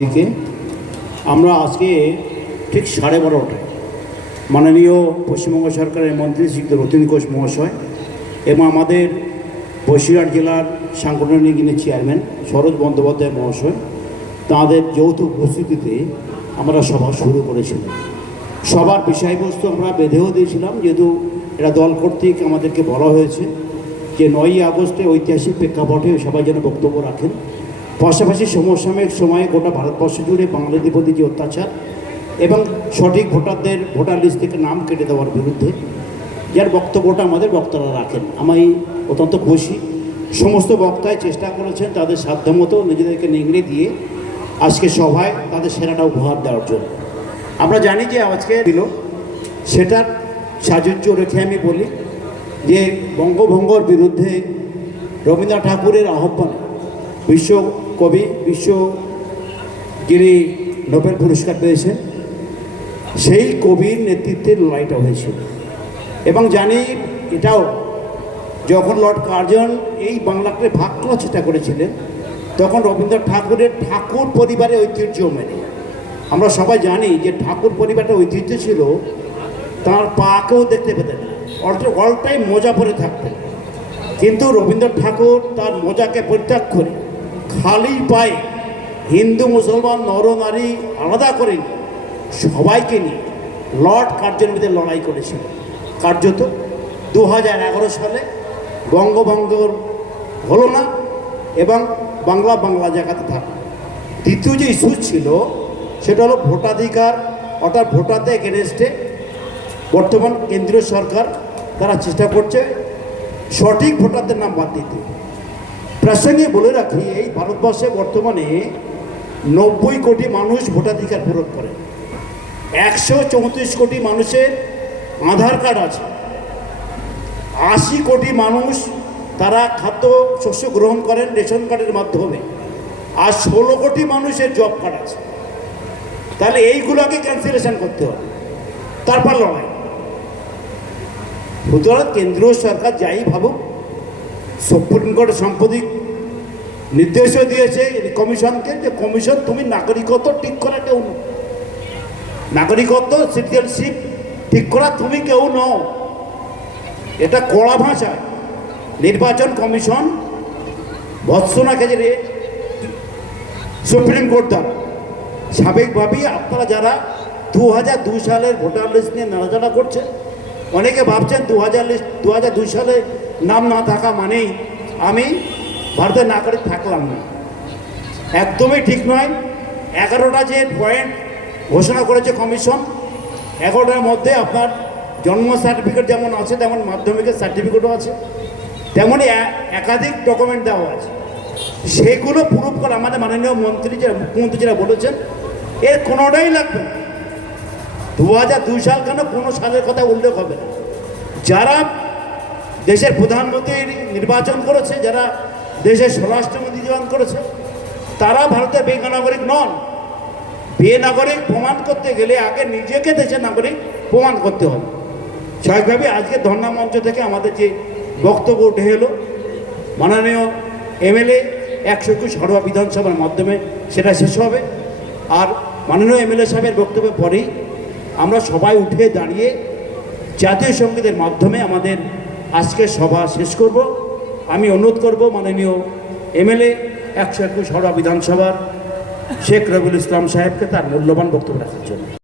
দিকে, আমরা আজকে ঠিক সাড়ে বারোটায় মাননীয় পশ্চিমবঙ্গ সরকারের মন্ত্রী শ্রী রতন ঘোষ মহাশয় এবং আমাদের বসিরহাট জেলার সাংগঠনিক যিনি চেয়ারম্যান সরোজ বন্দ্যোপাধ্যায় মহাশয়, তাঁদের যৌথ উপস্থিতিতে আমরা সভা শুরু করেছিলাম। সবার বিষয়বস্তু আমরা বেঁধেও দিয়েছিলাম, যেহেতু এটা দল কর্তৃক আমাদেরকে বলা হয়েছে যে নয়ই আগস্টে ঐতিহাসিক প্রেক্ষাপটে সবাই যেন বক্তব্য রাখেন। পাশাপাশি সমসাময়িক সময়ে গোটা ভারতবর্ষ জুড়ে বাঙালিদের প্রতি যে অত্যাচার এবং সঠিক ভোটারদের ভোটার লিস্ট থেকে নাম কেটে দেওয়ার বিরুদ্ধে, যার বক্তব্যটা আমাদের বক্তারা রাখেন। আমি অত্যন্ত খুশি। সমস্ত বক্তায় চেষ্টা করেছেন তাদের সাধ্যমতো নিজেদেরকে নিংড়ে দিয়ে আজকে সভায় তাদের সেরাটা উপহার দেওয়ার জন্য। আমরা জানি যে আজকে দিল সেটার সাজুজ্য রেখে আমি বলি যে বঙ্গভঙ্গর বিরুদ্ধে রবীন্দ্রনাথ ঠাকুরের আহ্বানে বিশ্ব কবি বিশ্ব যিনি নোবেল পুরস্কার পেয়েছেন। সেই কবির নেতৃত্বে লড়াইটা হয়েছিল। এবং জানি এটাও, যখন লর্ড কার্জন এই বাংলাকে ভাগ করার চেষ্টা করেছিলেন, তখন রবীন্দ্রনাথ ঠাকুরের ঠাকুর পরিবারের ঐতিহ্য মেনে। আমরা সবাই জানি যে ঠাকুর পরিবারের ঐতিহ্য ছিল, তার পাকেও দেখতে পেতেন না। অল- অল টাইম মোজা পরে থাকতেন। কিন্তু রবীন্দ্রনাথ ঠাকুর তার মোজাকে পরিত্যাগ করে। খালি পায়ে হিন্দু, মুসলমান নরনারী আলাদা করে সবাইকে নিয়ে লর্ড কার্জন বিরুদ্ধে লড়াই করেছিল। কার্যত দু হাজার এগারো সালে বঙ্গভঙ্গর হলো না এবং বাংলা বাংলা জায়গাতে থাকে দ্বিতীয় যে ইস্যু ছিল, সেটা হলো ভোটাধিকার, অর্থাৎ ভোটারদের এগেনস্টে বর্তমান কেন্দ্রীয় সরকার তারা চেষ্টা করছে সঠিক ভোটারদের নাম বাদ দিতে। প্রসঙ্গে বলে রাখি, এই ভারতবর্ষে বর্তমানে নব্বই কোটি মানুষ ভোটাধিকার পূরণ করে। একশো চৌত্রিশ কোটি মানুষের আধার কার্ড আছে। আশি কোটি মানুষ তারা খাদ্য, শস্য গ্রহণ করেন রেশন কার্ডের মাধ্যমে। আর ষোলো কোটি মানুষের জব কার্ড আছে। তাহলে এইগুলোকে ক্যান্সেলেশন করতে হবে। তারপর লড়াই। সুতরাং কেন্দ্রীয় সরকার যাই ভাবুক সুপ্রিম কোর্ট সাম্প্রতিক নির্দেশও দিয়েছে কমিশনকে যে কমিশন তুমি নাগরিকত্ব ঠিক করা কেউ নও নাগরিকত্ব, সিটিজেনশিপ ঠিক করা তুমি কেউ নও। এটা কড়া ভাষা। নির্বাচন কমিশন ভৎসনা কেজরে সুপ্রিম কোর্ট দ্বারা স্বাভাবিকভাবেই আপনারা যারা দু হাজার দুই সালের ভোটার লিস্ট নিয়ে নাড়াচাড়া করছে অনেকে ভাবছেন দু হাজার লিস্ট দু হাজার দুই সালে নাম না থাকা মানেই আমি ভারতের নাগরিক থাকলাম না। একদমই ঠিক নয়, এগারোটা যে পয়েন্ট ঘোষণা করেছে কমিশন এগারোটার মধ্যে আপনার জন্ম সার্টিফিকেট যেমন আছে, তেমন মাধ্যমিকের সার্টিফিকেটও আছে, তেমনই একাধিক ডকুমেন্ট দেওয়া আছে। সেগুলো প্রুফ করে আমাদের মাননীয় মন্ত্রী যে মুখ্যমন্ত্রী যেটা বলেছেন, এর কোনোটাই লাগবে না। দু হাজার দুই সাল কেন কোনো সালের কথা উল্লেখ হবে না? যারা দেশের প্রধানমন্ত্রী নির্বাচন করেছে, যারা দেশের স্বরাষ্ট্রমন্ত্রী নির্বাচন করেছে, তারা ভারতের বেনাগরিক নন। বেনাগরিক প্রমাণ করতে গেলে আগে নিজেকে দেশের নাগরিক প্রমাণ করতে হবে। স্বাভাবিকভাবে আজকে ধর্ণা মঞ্চ থেকে আমাদের যে বক্তব্য উঠে এলো, মাননীয় এমএলএ একশো একুশ হাড়োয়া বিধানসভার মাধ্যমে সেটা শেষ হবে। আর মাননীয় এমএলএ সাহেবের বক্তব্যের পরেই আমরা সবাই উঠে দাঁড়িয়ে জাতীয় সঙ্গীতের মাধ্যমে আমাদের আজকের সভা শেষ করব। আমি অনুরোধ করব মাননীয় এমএলএ, একশো একুশ হরা বিধানসভার শেখ রবিউল ইসলাম সাহেবকে তার মূল্যবান বক্তব্য রাখার জন্য।